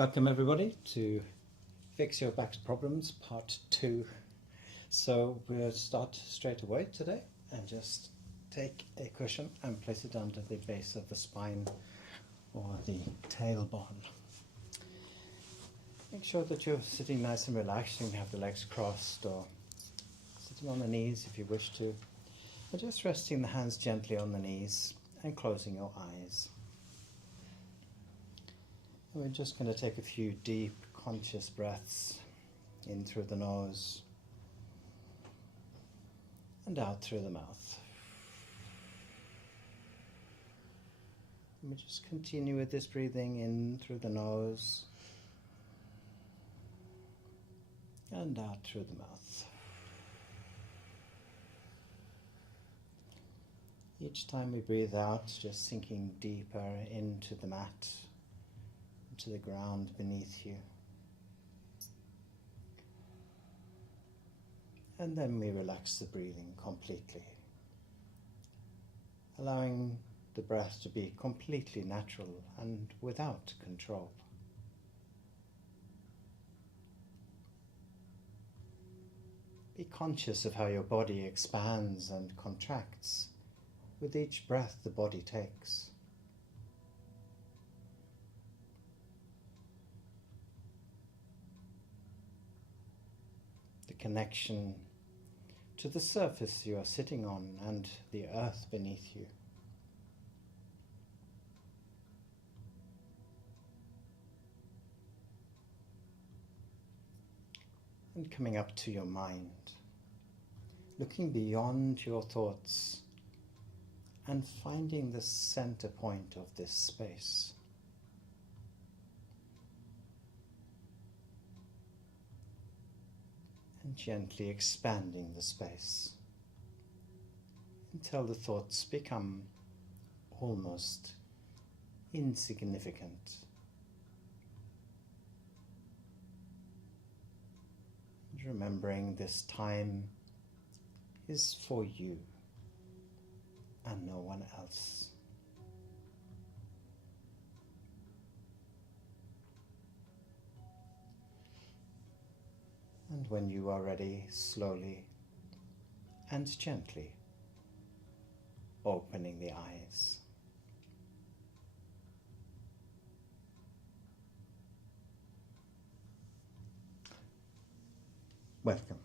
Welcome everybody to Fix Your Back Problems Part 2. So we'll start straight away today and just take a cushion and place it under the base of the spine or the tailbone. Make sure that you're sitting nice and relaxed. You can have the legs crossed or sitting on the knees if you wish to. Or just resting the hands gently on the knees and closing your eyes. And we're just going to take a few deep, conscious breaths in through the nose and out through the mouth. And we just continue with this breathing in through the nose and out through the mouth. Each time we breathe out, just sinking deeper into the mat, to the ground beneath you. And then we relax the breathing completely, allowing the breath to be completely natural and without control. Be conscious of how your body expands and contracts with each breath the body takes. Connection to the surface you are sitting on and the earth beneath you. And coming up to your mind, looking beyond your thoughts and finding the center point of this space. And gently expanding the space until the thoughts become almost insignificant. And remembering this time is for you and no one else. And when you are ready, slowly and gently opening the eyes. Welcome.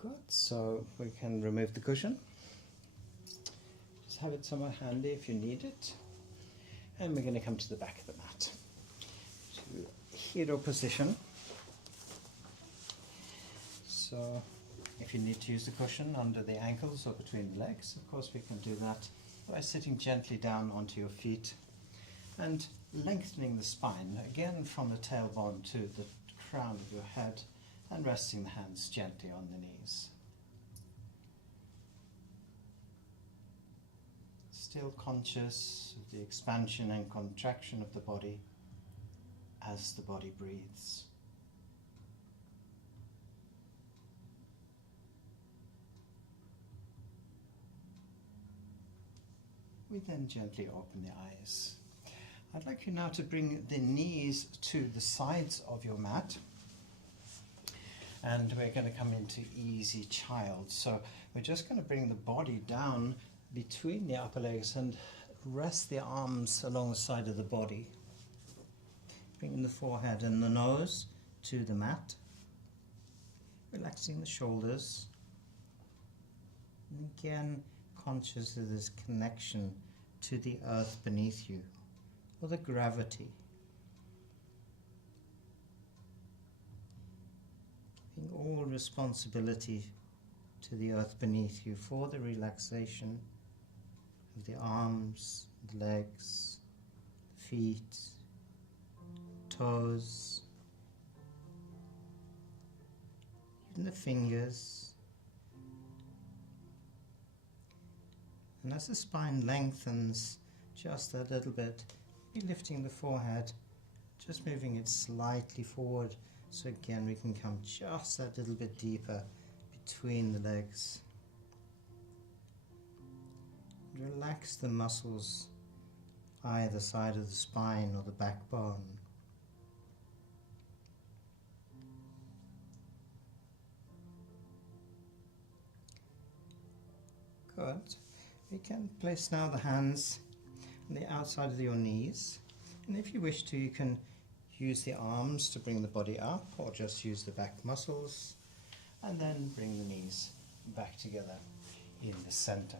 Good, so we can remove the cushion. Just have it somewhere handy if you need it. And we're going to come to the back of the mat. To hero position. So if you need to use the cushion under the ankles or between the legs, of course we can do that by sitting gently down onto your feet and lengthening the spine, again from the tailbone to the crown of your head, and resting the hands gently on the knees. Still conscious of the expansion and contraction of the body as the body breathes. We then gently open the eyes. I'd like you now to bring the knees to the sides of your mat. And we're going to come into easy child. So we're just going to bring the body down between the upper legs and rest the arms along the side of the body. Bringing the forehead and the nose to the mat. Relaxing the shoulders. And again, conscious of this connection to the earth beneath you, or the gravity. Giving all responsibility to the earth beneath you for the relaxation of the arms, the legs, feet, toes, even the fingers. And as the spine lengthens just a little bit, be lifting the forehead, just moving it slightly forward, so again we can come just that little bit deeper between the legs. Relax the muscles either side of the spine or the backbone. Good. You can place now the hands on the outside of your knees, and if you wish to, you can use the arms to bring the body up, or just use the back muscles, and then bring the knees back together in the center.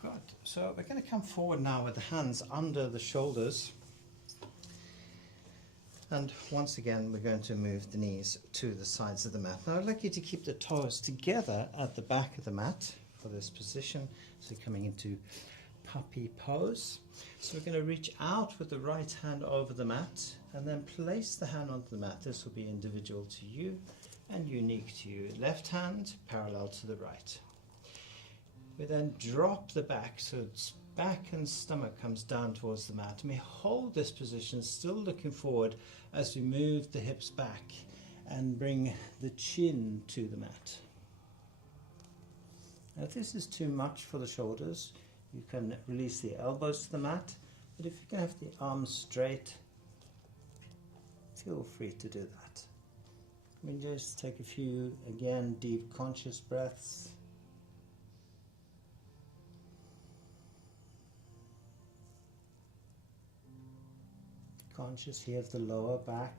Good. So we're going to come forward now with the hands under the shoulders, and once again we're going to move the knees to the sides of the mat. Now I'd like you to keep the toes together at the back of the mat for this position, so coming into puppy pose. So we're going to reach out with the right hand over the mat and then place the hand onto the mat. This will be individual to you and unique to you. Left hand parallel to the right. We then drop the back, so it's back and stomach comes down towards the mat, and we hold this position still looking forward as we move the hips back and bring the chin to the mat. Now if this is too much for the shoulders, you can release the elbows to the mat, but if you can have the arms straight, feel free to do that. We just take a few, again, deep conscious breaths. Conscious here of the lower back,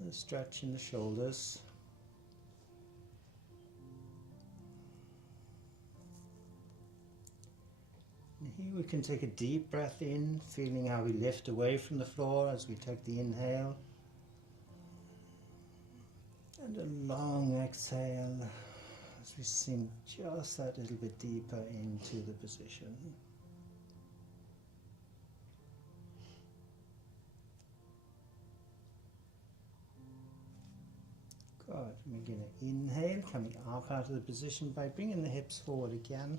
the stretch in the shoulders. And here we can take a deep breath in, feeling how we lift away from the floor as we take the inhale. And a long exhale as we sink just that little bit deeper into the position. Good. We're going to inhale, coming up out of the position by bringing the hips forward again.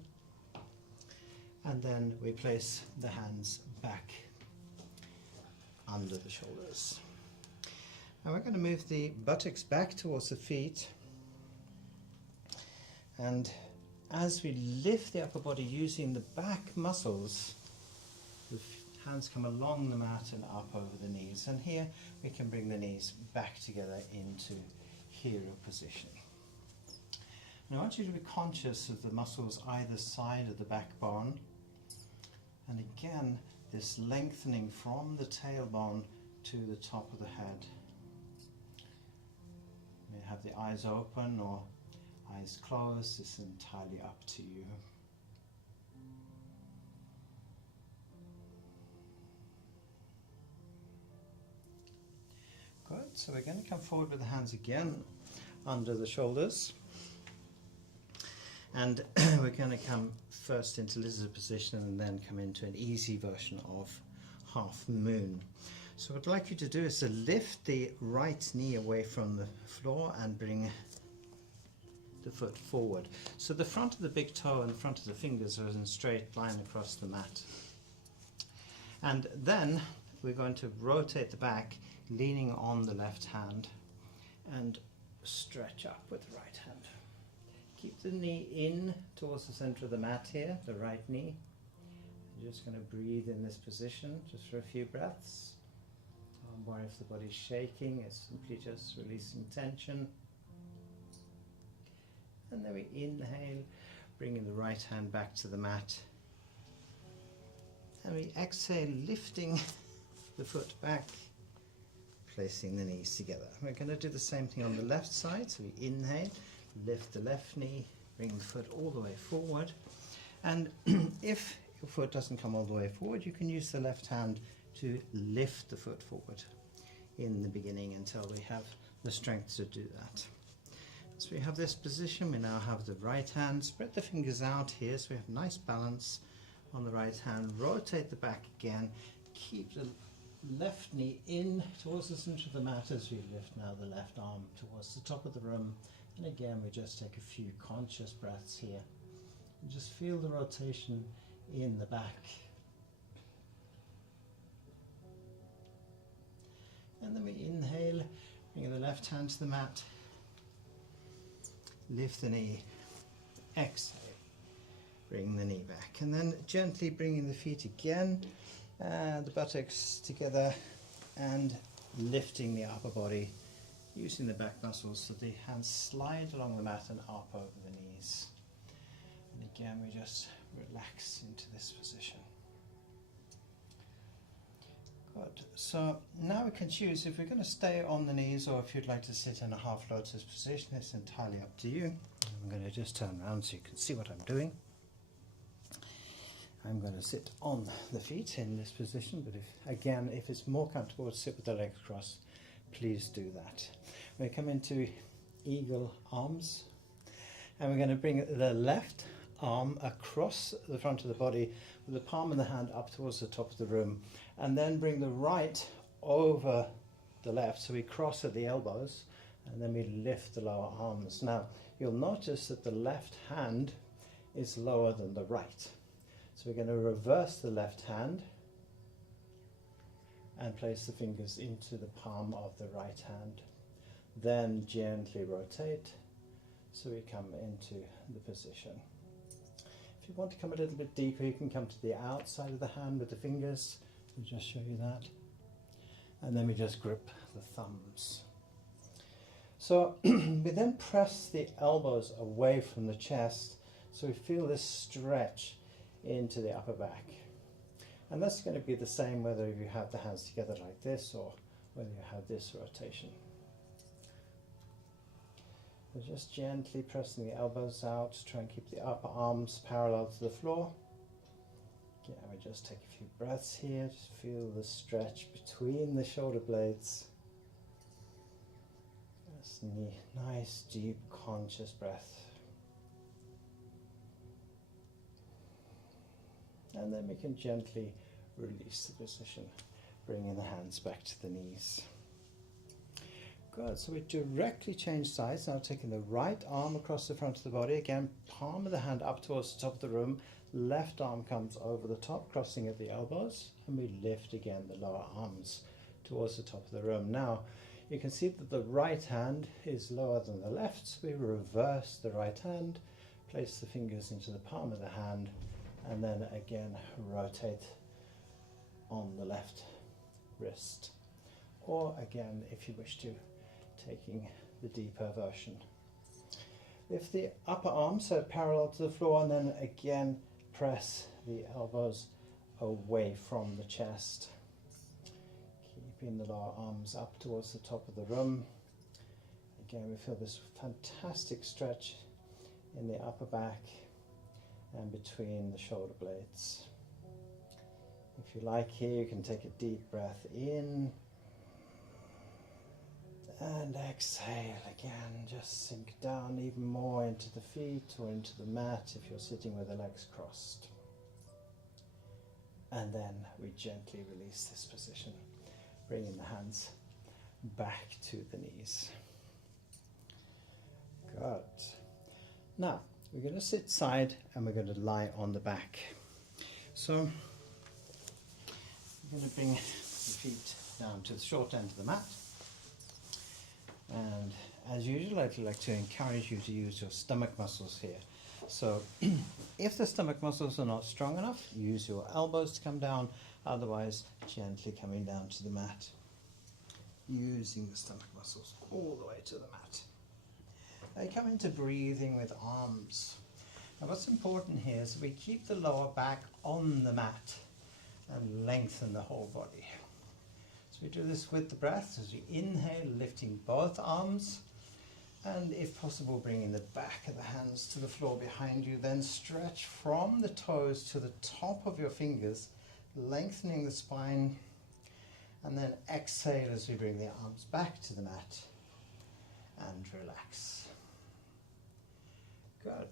And then we place the hands back under the shoulders. Now we're going to move the buttocks back towards the feet. And as we lift the upper body using the back muscles, the hands come along the mat and up over the knees. And here we can bring the knees back together into hero position. Now I want you to be conscious of the muscles either side of the backbone, and again this lengthening from the tailbone to the top of the head. You may have the eyes open or eyes closed, it's entirely up to you. Good, so we're going to come forward with the hands again under the shoulders, and we're going to come first into lizard position and then come into an easy version of half moon. So what I'd like you to do is to lift the right knee away from the floor and bring the foot forward. So the front of the big toe and the front of the fingers are in a straight line across the mat. And then we're going to rotate the back, leaning on the left hand, and stretch up with the right hand. Keep the knee in towards the center of the mat here, the right knee. You're just going to breathe in this position just for a few breaths. Don't worry if the body's shaking, it's simply just releasing tension. And then we inhale, bringing the right hand back to the mat. And we exhale, lifting the foot back, placing the knees together. We're going to do the same thing on the left side. So we inhale, lift the left knee, bring the foot all the way forward. And if your foot doesn't come all the way forward, you can use the left hand to lift the foot forward in the beginning until we have the strength to do that. So we have this position, we now have the right hand, spread the fingers out here so we have nice balance on the right hand, rotate the back again, keep the left knee in towards the center of the mat as we lift now the left arm towards the top of the room, and again we just take a few conscious breaths here and just feel the rotation in the back. And then we inhale, bring the left hand to the mat, lift the knee, exhale, Bring the knee back, and then gently bringing the feet again, the buttocks together, and lifting the upper body, using the back muscles so the hands slide along the mat and up over the knees. And again, we just relax into this position. Good. So now we can choose if we're going to stay on the knees or if you'd like to sit in a half lotus position. It's entirely up to you. I'm going to just turn around so you can see what I'm doing. I'm going to sit on the feet in this position, but if it's more comfortable to sit with the legs crossed, please do that. We come into eagle arms, and we're going to bring the left arm across the front of the body with the palm of the hand up towards the top of the room, and then bring the right over the left, so we cross at the elbows, and then we lift the lower arms. Now you'll notice that the left hand is lower than the right, so we're going to reverse the left hand and place the fingers into the palm of the right hand. Then gently rotate so we come into the position. If you want to come a little bit deeper, you can come to the outside of the hand with the fingers. I'll just show you that. And then we just grip the thumbs. So we then press the elbows away from the chest so we feel this stretch into the upper back. And that's going to be the same whether you have the hands together like this or whether you have this rotation. So just gently pressing the elbows out to try and keep the upper arms parallel to the floor. Yeah, we just take a few breaths here, just feel the stretch between the shoulder blades. Just a nice, deep, conscious breath. And then we can gently release the position, bringing the hands back to the knees. Good, so we directly change sides, now taking the right arm across the front of the body, again palm of the hand up towards the top of the room, left arm comes over the top, crossing at the elbows, and we lift again the lower arms towards the top of the room. Now you can see that the right hand is lower than the left, so we reverse the right hand, place the fingers into the palm of the hand, and then again rotate on the left wrist, or again if you wish to, taking the deeper version. Lift the upper arms so parallel to the floor, and then again press the elbows away from the chest, keeping the lower arms up towards the top of the room. Again, we feel this fantastic stretch in the upper back and between the shoulder blades. If you like here, you can take a deep breath in and exhale again. Just sink down even more into the feet or into the mat if you're sitting with the legs crossed. And then we gently release this position, bringing the hands back to the knees. Good. Now, we're going to sit side and we're going to lie on the back. So I'm going to bring the feet down to the short end of the mat. And as usual, I'd like to encourage you to use your stomach muscles here. So if the stomach muscles are not strong enough, use your elbows to come down, otherwise gently coming down to the mat, using the stomach muscles all the way to the mat. I come into breathing with arms. Now what's important here is we keep the lower back on the mat and lengthen the whole body. So we do this with the breath as you inhale, lifting both arms, and if possible bringing the back of the hands to the floor behind you, then stretch from the toes to the top of your fingers, lengthening the spine, and then exhale as we bring the arms back to the mat and relax. Good.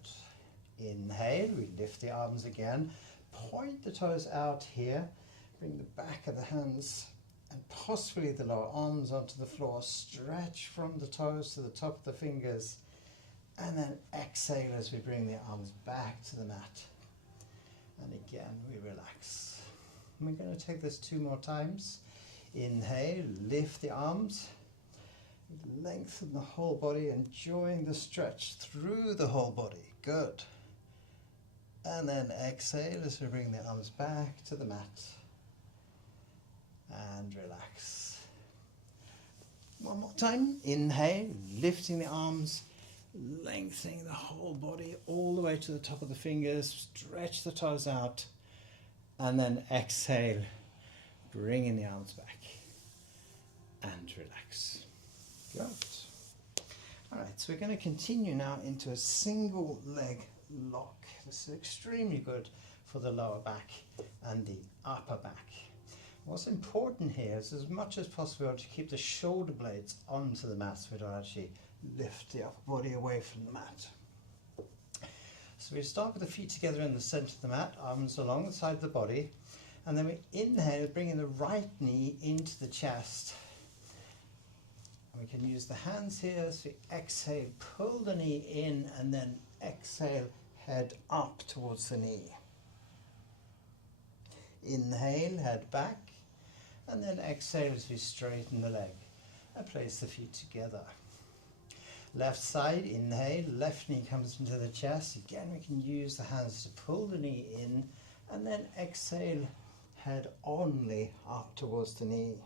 Inhale, we lift the arms again, point the toes out here, bring the back of the hands and possibly the lower arms onto the floor, stretch from the toes to the top of the fingers, and then exhale as we bring the arms back to the mat. And again, we relax. And we're going to take this 2 more times. Inhale, lift the arms, lengthen the whole body, enjoying the stretch through the whole body. Good. And then exhale as we bring the arms back to the mat. And relax. One more time. Inhale, lifting the arms, lengthening the whole body all the way to the top of the fingers. Stretch the toes out. And then exhale, bringing the arms back. And relax. Good. Alright, so we're going to continue now into a single leg lock. This is extremely good for the lower back and the upper back. What's important here is as much as possible to keep the shoulder blades onto the mat so we don't actually lift the upper body away from the mat. So we start with the feet together in the center of the mat, arms along the side of the body, and then we inhale, bringing the right knee into the chest. And we can use the hands here, so we exhale, pull the knee in, and then exhale, head up towards the knee. Inhale, head back, and then exhale as we straighten the leg and place the feet together. Left side, inhale, left knee comes into the chest. Again, we can use the hands to pull the knee in, and then exhale, head only up towards the knee.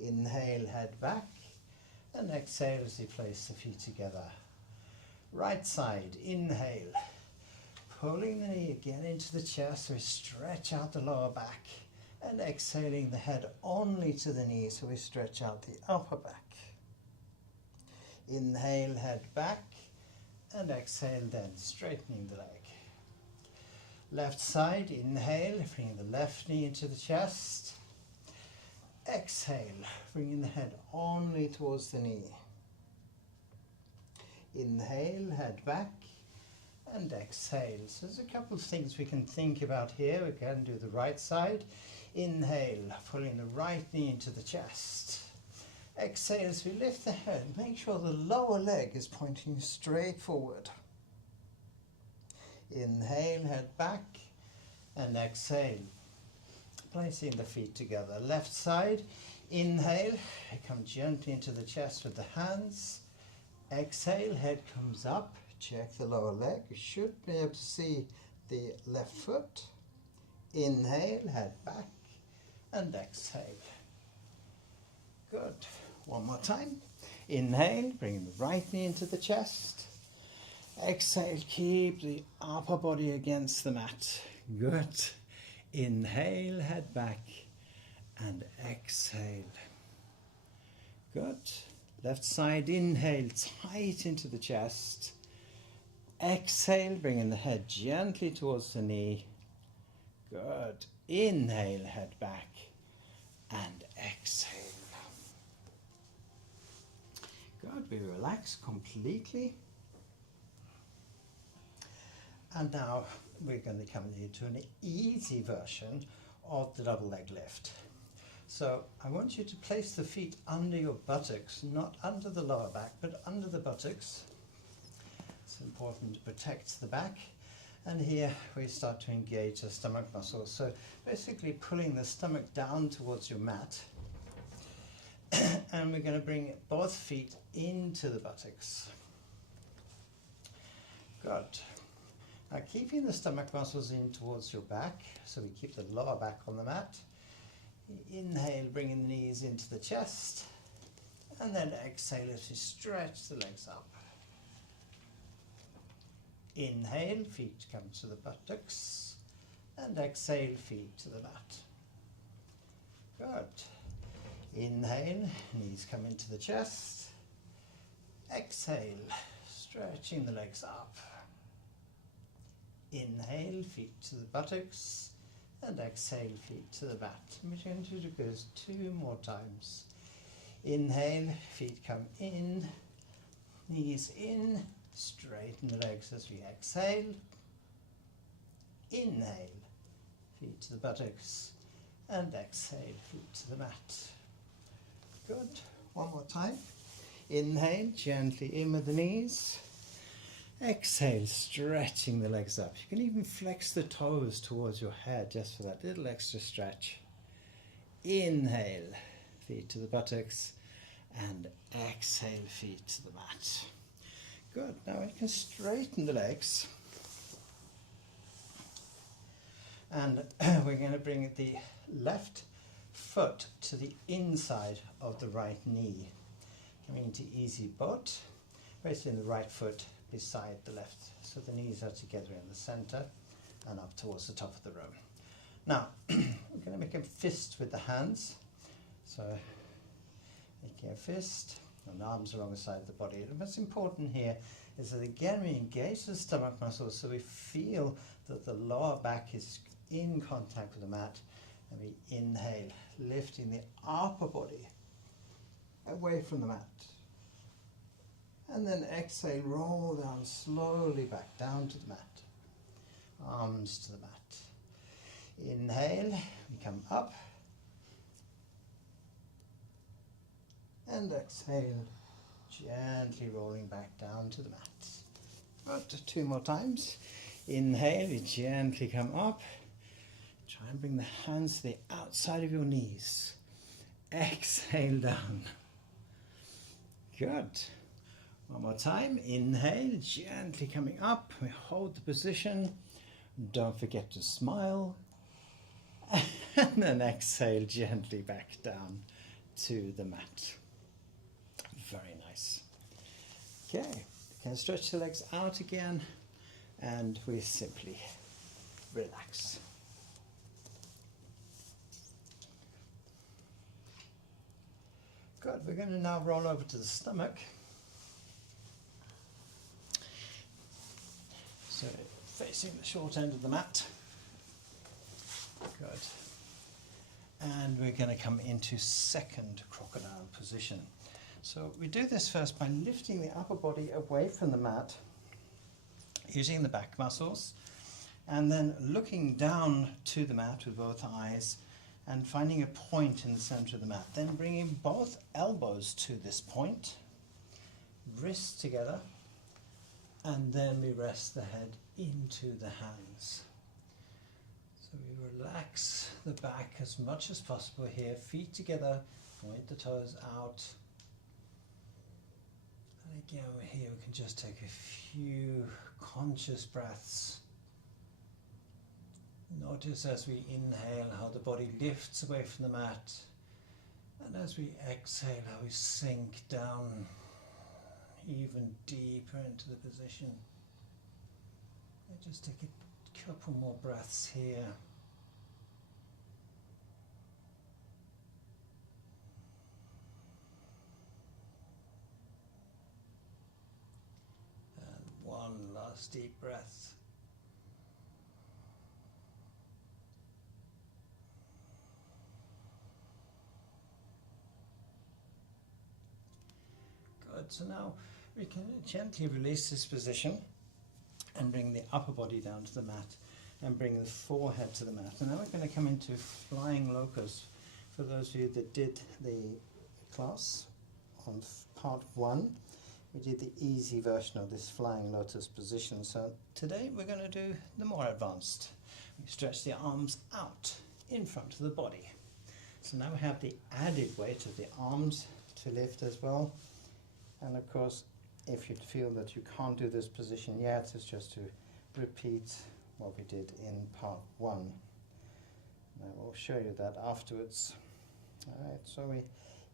Inhale, head back, and exhale as we place the feet together. Right side, inhale, pulling the knee again into the chest, so we stretch out the lower back, and exhaling the head only to the knee, so we stretch out the upper back. Inhale, head back, and exhale then, straightening the leg. Left side, inhale, bringing the left knee into the chest. Exhale, bringing the head only towards the knee. Inhale, head back, and exhale. So there's a couple of things we can think about here. We can do the right side. Inhale, pulling the right knee into the chest. Exhale as we lift the head. Make sure the lower leg is pointing straight forward. Inhale, head back, and exhale. Placing the feet together. Left side, inhale, come gently into the chest with the hands. Exhale, head comes up. Check the lower leg. You should be able to see the left foot. Inhale, head back, and exhale. Good. One more time. Inhale, bring the right knee into the chest. Exhale, keep the upper body against the mat. Good. Inhale, head back, and exhale. Good. Left side, inhale, tight into the chest. Exhale, bringing the head gently towards the knee. Good. Inhale, head back, and exhale. Good. We relax completely. And now we're going to come into an easy version of the double leg lift. So I want you to place the feet under your buttocks, not under the lower back, but under the buttocks. It's important to protect the back. And here we start to engage the stomach muscles. So basically pulling the stomach down towards your mat. And we're going to bring both feet into the buttocks. Good. Now keeping the stomach muscles in towards your back, so we keep the lower back on the mat. Inhale, bringing the knees into the chest, and then exhale as you stretch the legs up. Inhale, feet come to the buttocks, and exhale, feet to the mat. Good. Inhale, knees come into the chest. Exhale, stretching the legs up. Inhale, feet to the buttocks, and exhale, feet to the mat. We're going to do this 2 more times. Inhale, feet come in, knees in, straighten the legs as we exhale. Inhale, feet to the buttocks, and exhale, feet to the mat. Good. One more time. Inhale, gently in with the knees. Exhale, stretching the legs up. You can even flex the toes towards your head just for that little extra stretch. Inhale, feet to the buttocks, and exhale, feet to the mat. Good. Now we can straighten the legs. And we're going to bring the left foot to the inside of the right knee, coming into easy boat, basically the right foot beside the left, so the knees are together in the center and up towards the top of the room. Now we're going to make a fist with the hands, so making a fist and arms along the side of the body. And what's important here is that again we engage the stomach muscles so we feel that the lower back is in contact with the mat, and we inhale, lifting the upper body away from the mat. And then exhale, roll down slowly back down to the mat. Arms to the mat. Inhale, we come up. And exhale, gently rolling back down to the mat. About 2 more times. Inhale, you gently come up. Try and bring the hands to the outside of your knees. Exhale down. Good. One more time. Inhale, gently coming up. We hold the position. Don't forget to smile. And then exhale gently back down to the mat. Very nice. Okay, we can stretch the legs out again, and we simply relax. Good, we're going to now roll over to the stomach. So facing the short end of the mat. Good. And we're going to come into second crocodile position. So we do this first by lifting the upper body away from the mat, using the back muscles, and then looking down to the mat with both eyes and finding a point in the center of the mat. Then bringing both elbows to this point, wrists together, and then we rest the head into the hands. So we relax the back as much as possible here, feet together, point the toes out. And again, here we can just take a few conscious breaths. Notice as we inhale how the body lifts away from the mat, and as we exhale how we sink down even deeper into the position. Just take a couple more breaths here. And one last deep breath. Good, so now we can gently release this position and bring the upper body down to the mat and bring the forehead to the mat. And now we're going to come into flying locust. For those of you that did the class on part 1, we did the easy version of this flying lotus position. So today we're going to do the more advanced. We stretch the arms out in front of the body. So now we have the added weight of the arms to lift as well. And of course, if you feel that you can't do this position yet, it's just to repeat what we did in part 1. And I will show you that afterwards. Alright, so we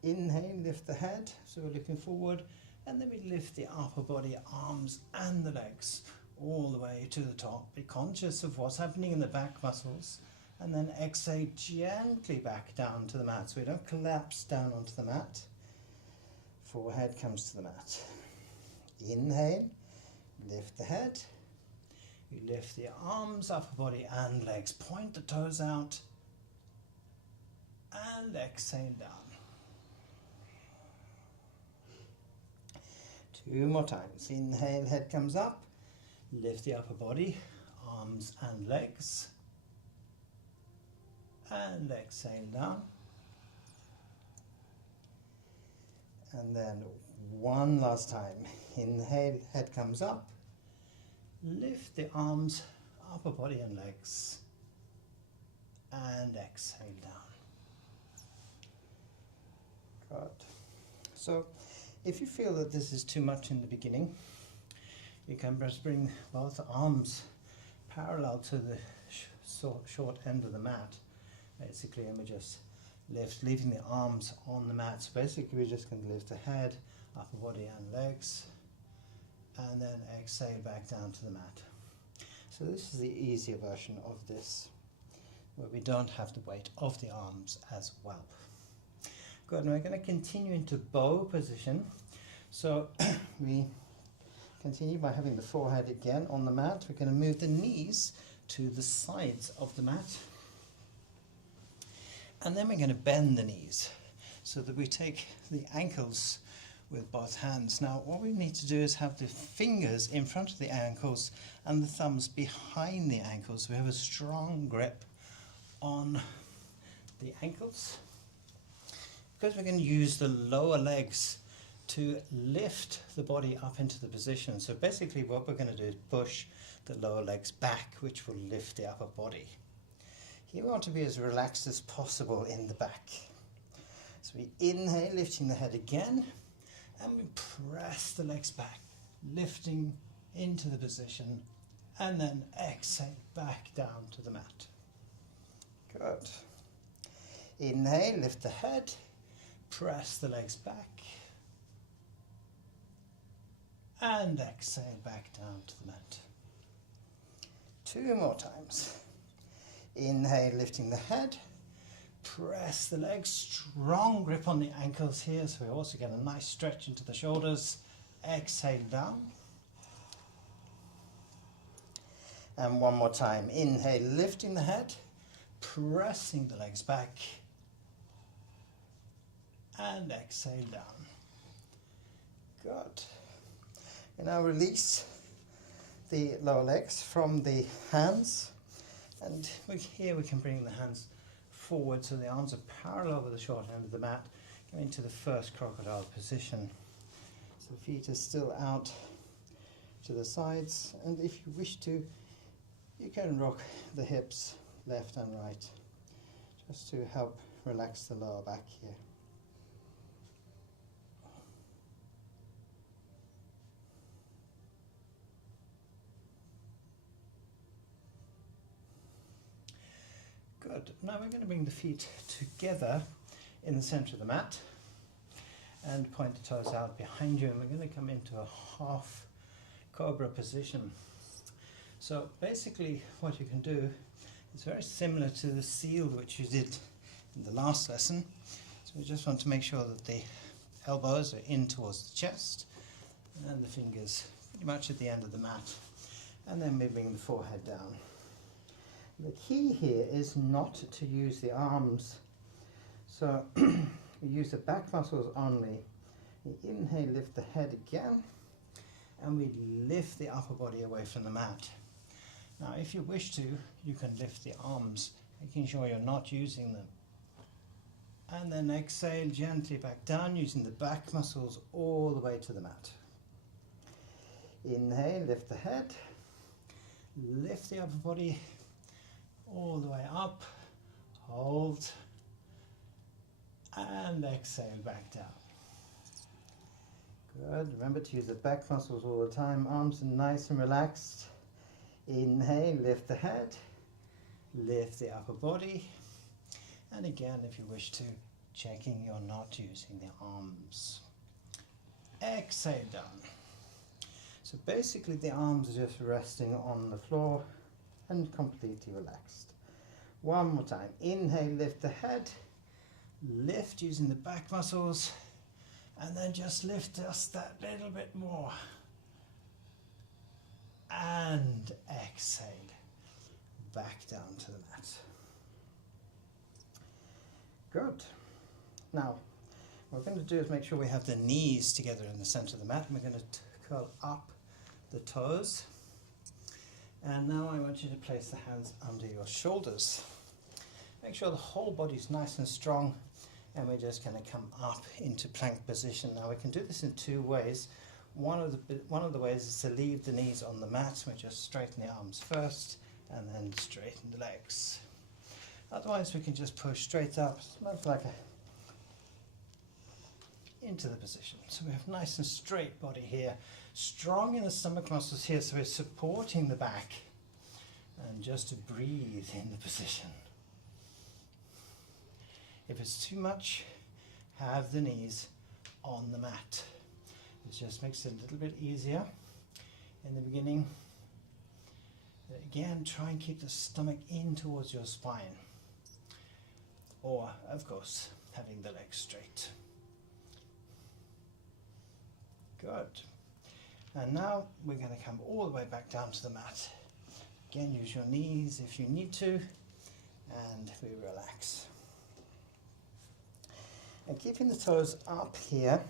inhale, lift the head, so we're looking forward, and then we lift the upper body, arms and the legs all the way to the top. Be conscious of what's happening in the back muscles, and then exhale gently back down to the mat, so we don't collapse down onto the mat. Forehead comes to the mat. Inhale, lift the head, you lift the arms, upper body and legs, point the toes out, and exhale down. 2 more times. Inhale, head comes up, lift the upper body, arms and legs, and exhale down. And then one last time. Inhale, head comes up, lift the arms, upper body and legs, and exhale down. Good. So if you feel that this is too much in the beginning, you can just bring both arms parallel to the short end of the mat, basically, and we just lift, leaving the arms on the mat. So basically we're just going to lift the head, upper body and legs, and then exhale back down to the mat. So this is the easier version of this, where we don't have the weight of the arms as well. Good, and we're going to continue into bow position. So we continue by having the forehead again on the mat. We're going to move the knees to the sides of the mat. And then we're going to bend the knees so that we take the ankles with both hands. Now what we need to do is have the fingers in front of the ankles and the thumbs behind the ankles. We have a strong grip on the ankles, because we're going to use the lower legs to lift the body up into the position. So basically what we're going to do is push the lower legs back, which will lift the upper body. Here we want to be as relaxed as possible in the back. So we inhale, lifting the head again, and we press the legs back, lifting into the position, and then exhale back down to the mat. Good. Inhale, lift the head, press the legs back, and exhale back down to the mat. 2 more times. Inhale, lifting the head, press the legs, strong grip on the ankles here, so we also get a nice stretch into the shoulders. Exhale down. And one more time. Inhale, lifting the head, pressing the legs back, and exhale down. Good. And now release the lower legs from the hands, and here we can bring the hands forward so the arms are parallel with the short end of the mat, going to the first crocodile position. So the feet are still out to the sides, and if you wish to, you can rock the hips left and right, just to help relax the lower back here. Good. Now we're going to bring the feet together in the center of the mat and point the toes out behind you, and we're going to come into a half cobra position. So basically what you can do is very similar to the seal which you did in the last lesson. So we just want to make sure that the elbows are in towards the chest and the fingers pretty much at the end of the mat, and then we bring the forehead down. The key here is not to use the arms, so we use the back muscles only. We inhale, lift the head again, and we lift the upper body away from the mat. Now if you wish to, you can lift the arms, making sure you're not using them. And then exhale gently back down, using the back muscles all the way to the mat. Inhale, lift the head, lift the upper body all the way up, hold, and exhale back down. Good. Remember to use the back muscles all the time. Arms are nice and relaxed. Inhale, lift the head, lift the upper body, and again, if you wish to, checking you're not using the arms. Exhale down. So basically the arms are just resting on the floor and completely relaxed. One more time. Inhale, lift the head, lift using the back muscles, and then just lift just that little bit more. And exhale back down to the mat. Good. Now, what we're going to do is make sure we have the knees together in the center of the mat, and we're going to curl up the toes. And now I want you to place the hands under your shoulders. Make sure the whole body's nice and strong, and we're just going to come up into plank position. Now we can do this in 2 ways. One of the ways is to leave the knees on the mat. We just straighten the arms first and then straighten the legs. Otherwise we can just push straight up, like into the position. So we have nice and straight body here, strong in the stomach muscles here, so we're supporting the back, And just to breathe in the position. If it's too much, have the knees on the mat. It just makes it a little bit easier in the beginning. Again, try and keep the stomach in towards your spine. Or, of course, having the legs straight. Good. And now we're going to come all the way back down to the mat. Again, use your knees if you need to, and we relax. And keeping the toes up here,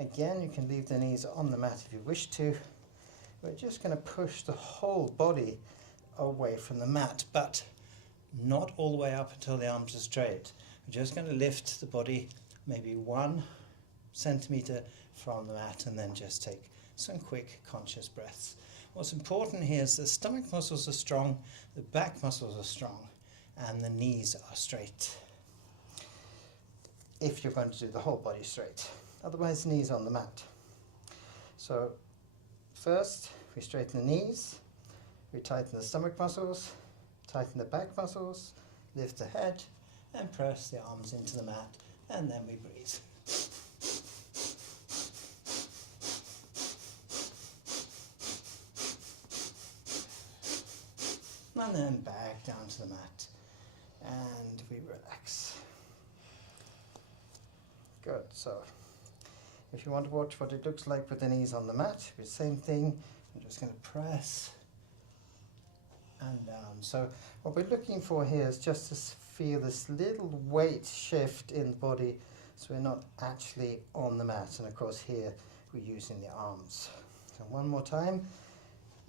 again, you can leave the knees on the mat if you wish to. We're just going to push the whole body away from the mat, but not all the way up until the arms are straight. We're just going to lift the body maybe 1 centimeter from the mat and then just take some quick conscious breaths. What's important here is the stomach muscles are strong, the back muscles are strong, and the knees are straight. If you're going to do the whole body straight. Otherwise, knees on the mat. So first, we straighten the knees, we tighten the stomach muscles, tighten the back muscles, lift the head, and press the arms into the mat, and then we breathe. And then back down to the mat, and we relax. Good, so if you want to watch what it looks like with the knees on the mat, the same thing. I'm just going to press and down. So what we're looking for here is just to feel this little weight shift in the body, so we're not actually on the mat. And of course here we're using the arms. So one more time.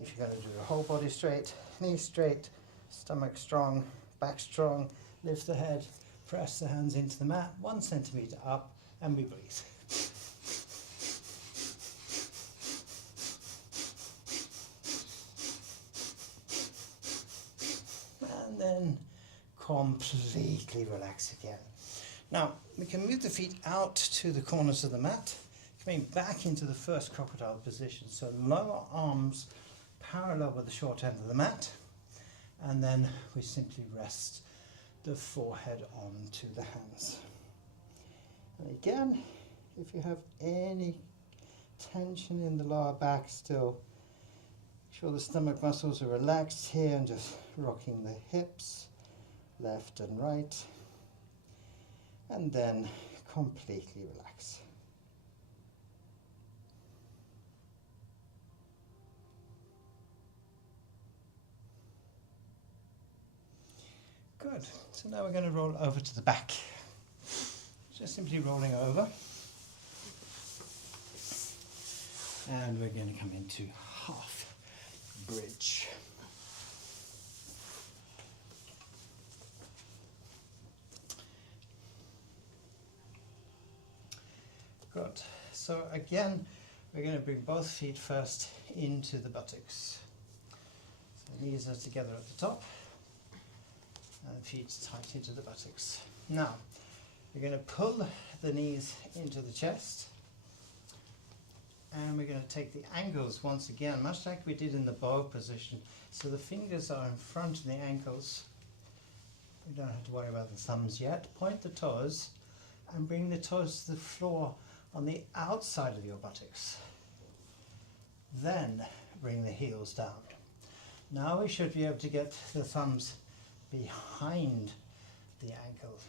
If you're going to do the whole body straight, knees straight, stomach strong, back strong, lift the head, press the hands into the mat, 1 centimeter up, and we breathe. And then completely relax again. Now, we can move the feet out to the corners of the mat, coming back into the first crocodile position. So lower arms parallel with the short end of the mat, and then we simply rest the forehead onto the hands. And again, if you have any tension in the lower back still, make sure the stomach muscles are relaxed here, and just rocking the hips left and right, and then completely relax. Good. So now we're going to roll over to the back. Just simply rolling over. And we're going to come into half bridge. Good. So again, we're going to bring both feet first into the buttocks. So knees are together at the top, and feet tight into the buttocks. Now, we're going to pull the knees into the chest, and we're going to take the ankles once again, much like we did in the bow position. So the fingers are in front of the ankles. We don't have to worry about the thumbs yet. Point the toes and bring the toes to the floor on the outside of your buttocks. Then bring the heels down. Now we should be able to get the thumbs behind the ankle. So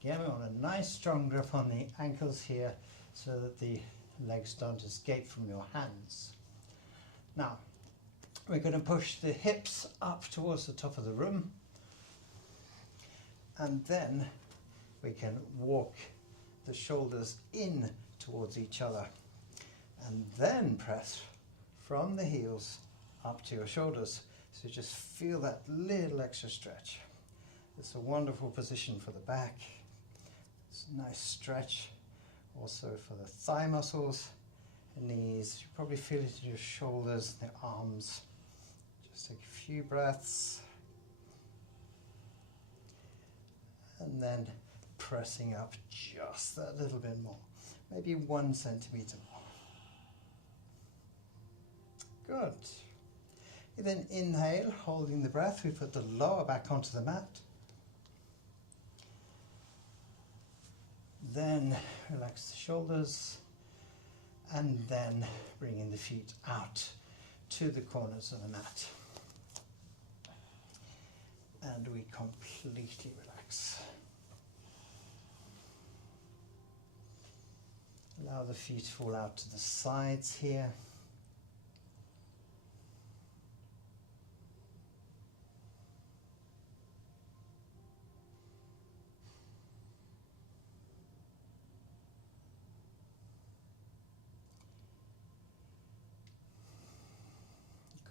again, we want a nice strong grip on the ankles here so that the legs don't escape from your hands. Now, we're going to push the hips up towards the top of the room, and then we can walk the shoulders in towards each other, and then press from the heels up to your shoulders. So just feel that little extra stretch. It's a wonderful position for the back. It's a nice stretch also for the thigh muscles and knees. You probably feel it in your shoulders, the arms. Just take a few breaths. And then pressing up just that little bit more, maybe 1 centimeter more. Good. You then inhale, holding the breath. We put the lower back onto the mat. Then relax the shoulders, and then bringing the feet out to the corners of the mat. And we completely relax. Allow the feet to fall out to the sides here.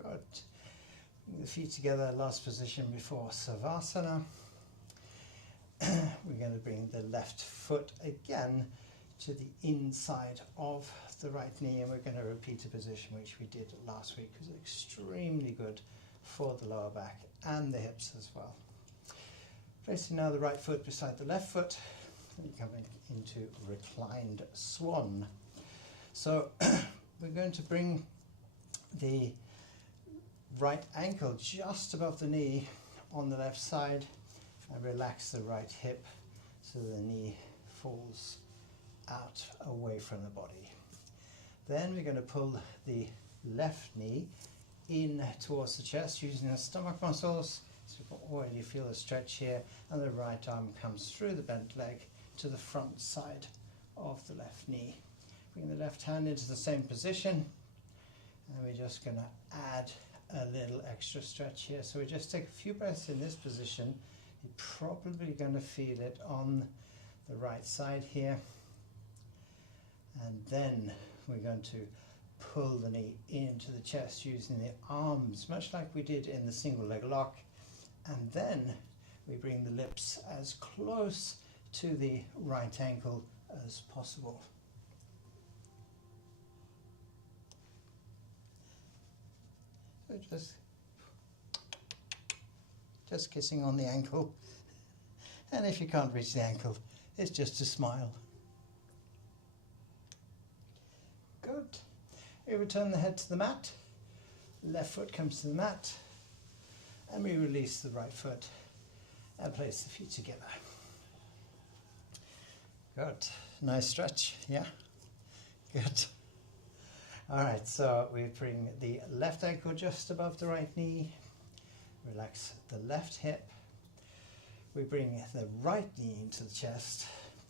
Good. Bring the feet together, last position before Savasana. We're going to bring the left foot again to the inside of the right knee, and we're going to repeat a position which we did last week. It was extremely good for the lower back and the hips as well. Placing now the right foot beside the left foot, and coming into reclined swan. So we're going to bring the right ankle just above the knee on the left side and relax the right hip so the knee falls out away from the body. Then we're going to pull the left knee in towards the chest using the stomach muscles, so you can already feel a stretch here, and the right arm comes through the bent leg to the front side of the left knee. Bring the left hand into the same position, and we're just going to add a little extra stretch here. So we just take a few breaths in this position. You're probably going to feel it on the right side here. And then we're going to pull the knee into the chest using the arms, much like we did in the single leg lock. And then we bring the lips as close to the right ankle as possible. So just kissing on the ankle. And if you can't reach the ankle, it's just a smile. Good. We return the head to the mat. Left foot comes to the mat. And we release the right foot and place the feet together. Good. Nice stretch, yeah? Good. All right, so we bring the left ankle just above the right knee. Relax the left hip. We bring the right knee into the chest,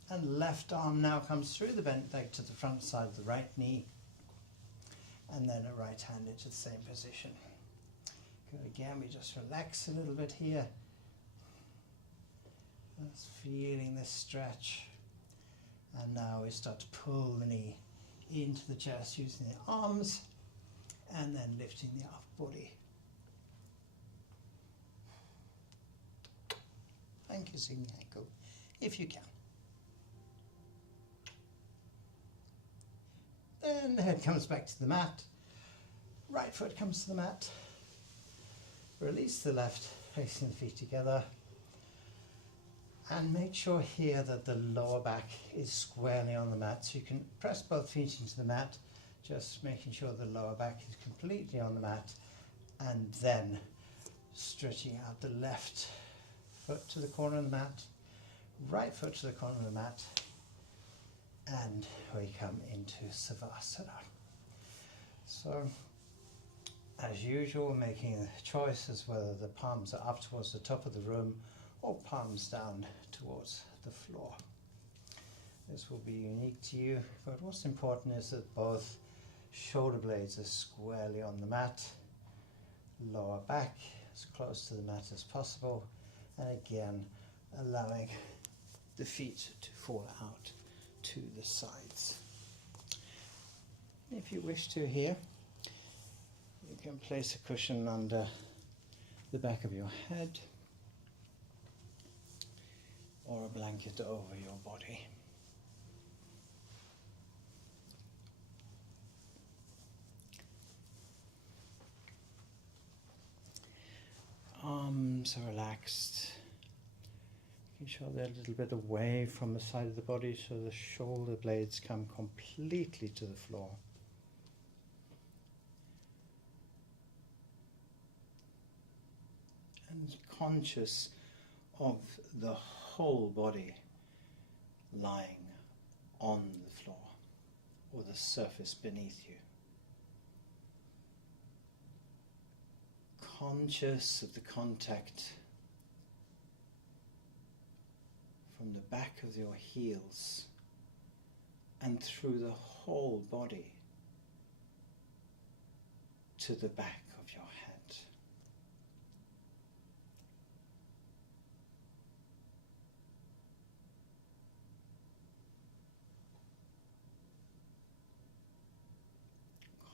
and left arm now comes through the bent leg to the front side of the right knee, and then a right hand into the same position. Good. Again, we just relax a little bit here. Just feeling this stretch. And now we start to pull the knee into the chest using the arms, and then lifting the upper body. And kissing the ankle if you can. Then the head comes back to the mat. Right foot comes to the mat. Release the left, placing the feet together. And make sure here that the lower back is squarely on the mat. So you can press both feet into the mat, just making sure the lower back is completely on the mat. And then stretching out the left foot to the corner of the mat, right foot to the corner of the mat, and we come into Savasana. So, as usual, making a choice as whether the palms are up towards the top of the room or palms down towards the floor. This will be unique to you, but what's important is that both shoulder blades are squarely on the mat, lower back as close to the mat as possible, and again allowing the feet to fall out to the sides. If you wish to here, you can place a cushion under the back of your head or a blanket over your body. Arms are relaxed. Making sure they're a little bit away from the side of the body so the shoulder blades come completely to the floor. and conscious of the whole body lying on the floor or the surface beneath you. Conscious of the contact from the back of your heels and through the whole body to the back of your head.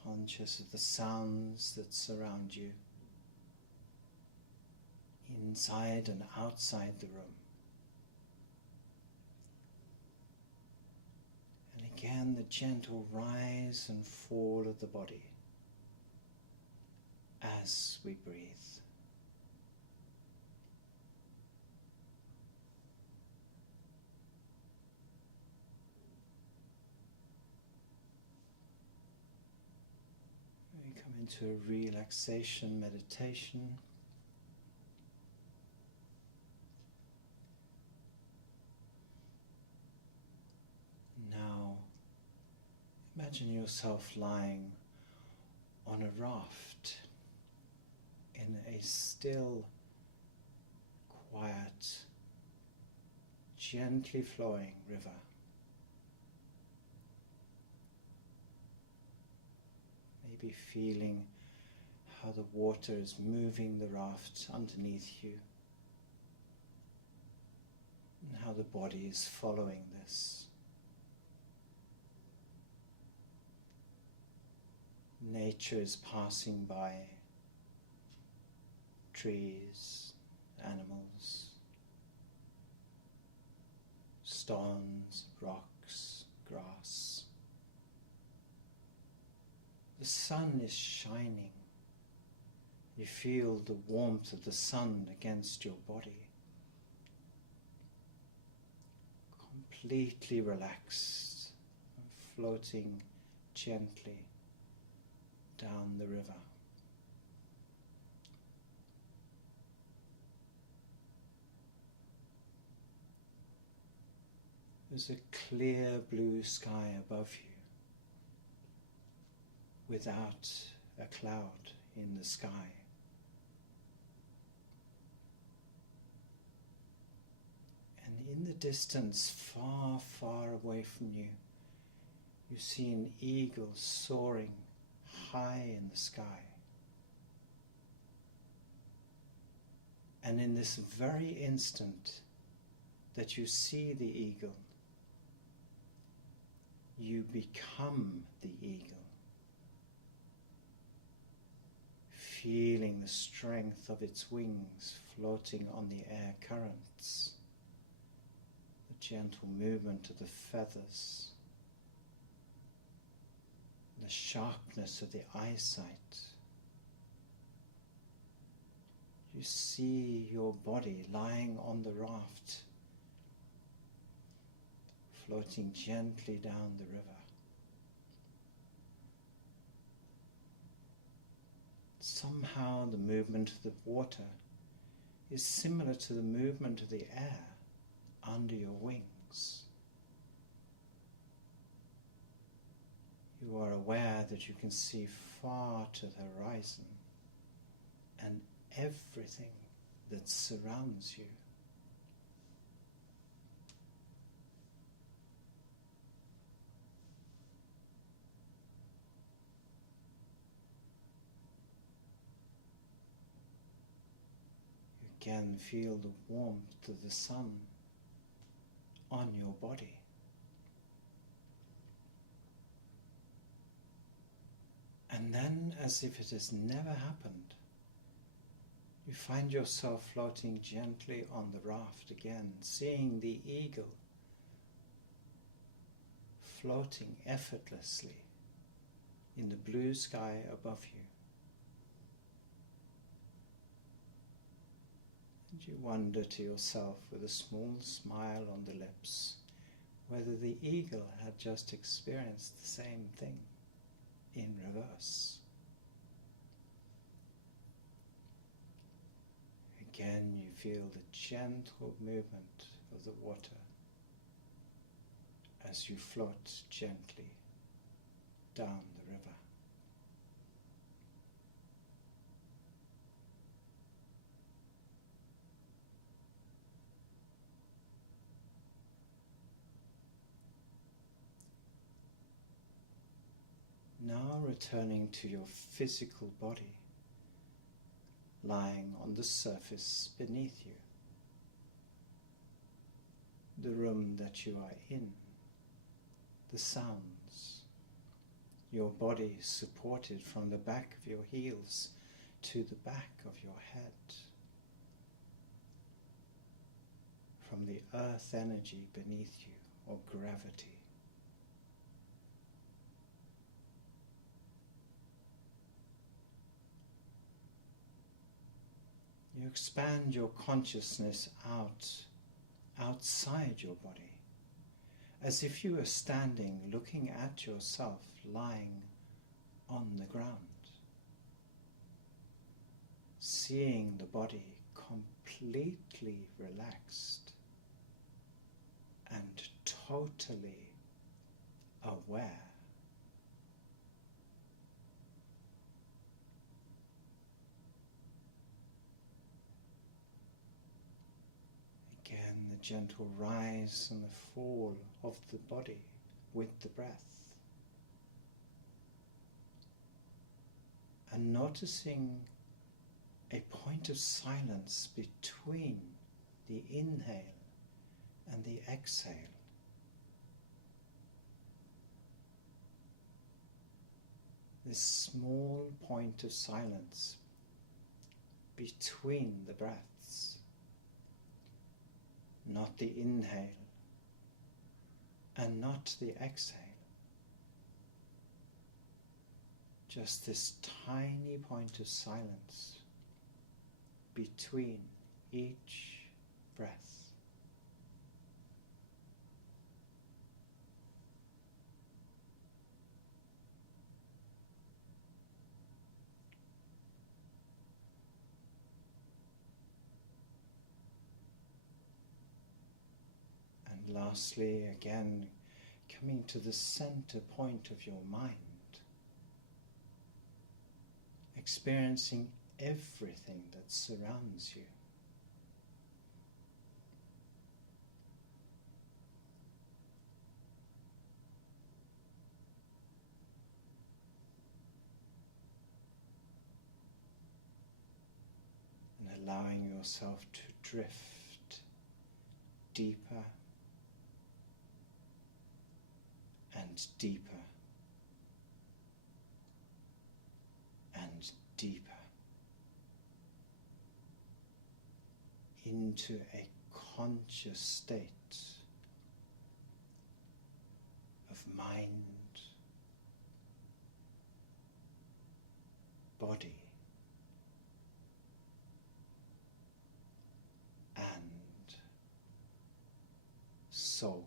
Conscious of the sounds that surround you, inside and outside the room. And again, the gentle rise and fall of the body as we breathe. We come into a relaxation meditation. Now, imagine yourself lying on a raft in a still, quiet, gently flowing river. Maybe feeling how the water is moving the raft underneath you and how the body is following this. Nature is passing by, trees, animals, stones, rocks, grass. The sun is shining. You feel the warmth of the sun against your body. Completely relaxed, floating gently down the river. There's a clear blue sky above you, without a cloud in the sky. And in the distance, far, far away from you, you see an eagle soaring high in the sky. And in this very instant that you see the eagle, you become the eagle, feeling the strength of its wings floating on the air currents, the gentle movement of the feathers, the sharpness of the eyesight. You see your body lying on the raft, floating gently down the river. Somehow the movement of the water is similar to the movement of the air under your wings. You are aware that you can see far to the horizon and everything that surrounds you. You again feel the warmth of the sun on your body. And then, as if it has never happened, you find yourself floating gently on the raft again, seeing the eagle floating effortlessly in the blue sky above you. And you wonder to yourself with a small smile on the lips whether the eagle had just experienced the same thing in reverse. Again, you feel the gentle movement of the water as you float gently down the river. Now returning to your physical body, lying on the surface beneath you, the room that you are in, the sounds, your body supported from the back of your heels to the back of your head, from the earth energy beneath you, or gravity. You expand your consciousness outside your body, as if you were standing looking at yourself lying on the ground, seeing the body completely relaxed and totally aware. Again, the gentle rise and the fall of the body with the breath. And noticing a point of silence between the inhale and the exhale. This small point of silence between the breaths. Not the inhale and not the exhale. Just this tiny point of silence between each breath. And lastly, again, coming to the center point of your mind, experiencing everything that surrounds you. And allowing yourself to drift deeper and deeper and deeper into a conscious state of mind, body, and soul.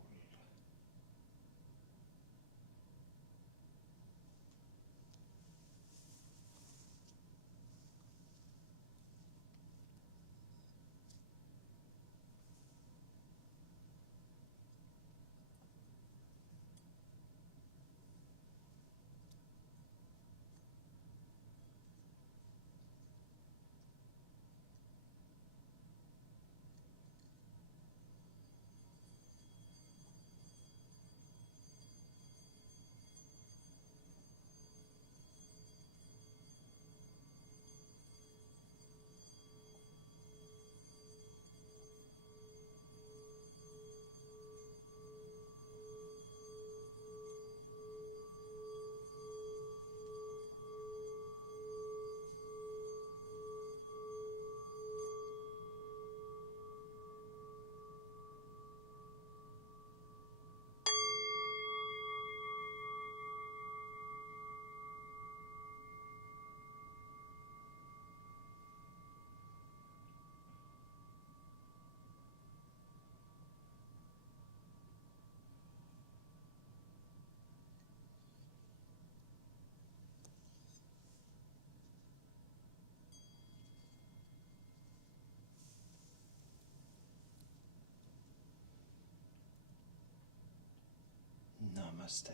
Namaste.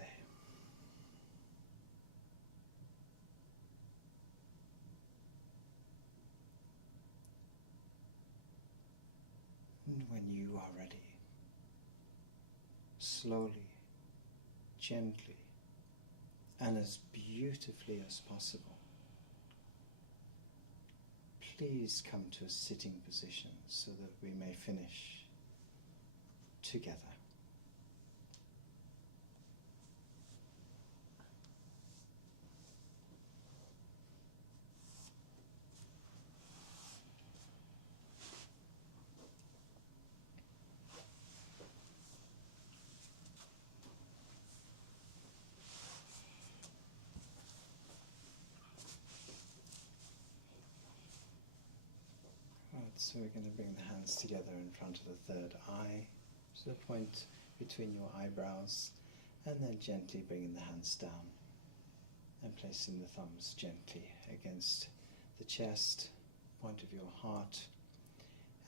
And when you are ready, slowly, gently, and as beautifully as possible, please come to a sitting position so that we may finish together. So we're going to bring the hands together in front of the third eye, to the point between your eyebrows, and then gently bringing the hands down and placing the thumbs gently against the chest, point of your heart,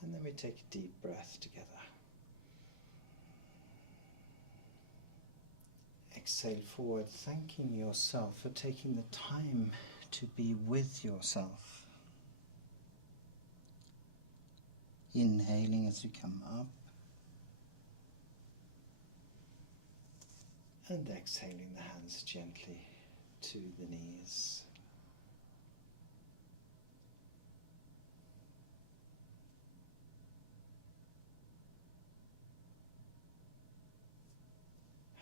and then we take a deep breath together. Exhale forward, thanking yourself for taking the time to be with yourself. Inhaling as you come up, and exhaling the hands gently to the knees.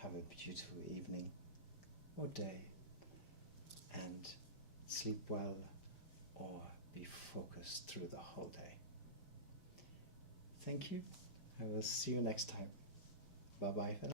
Have a beautiful evening or day, and sleep well or be focused through the whole day. Thank you. I will see you next time. Bye-bye for now.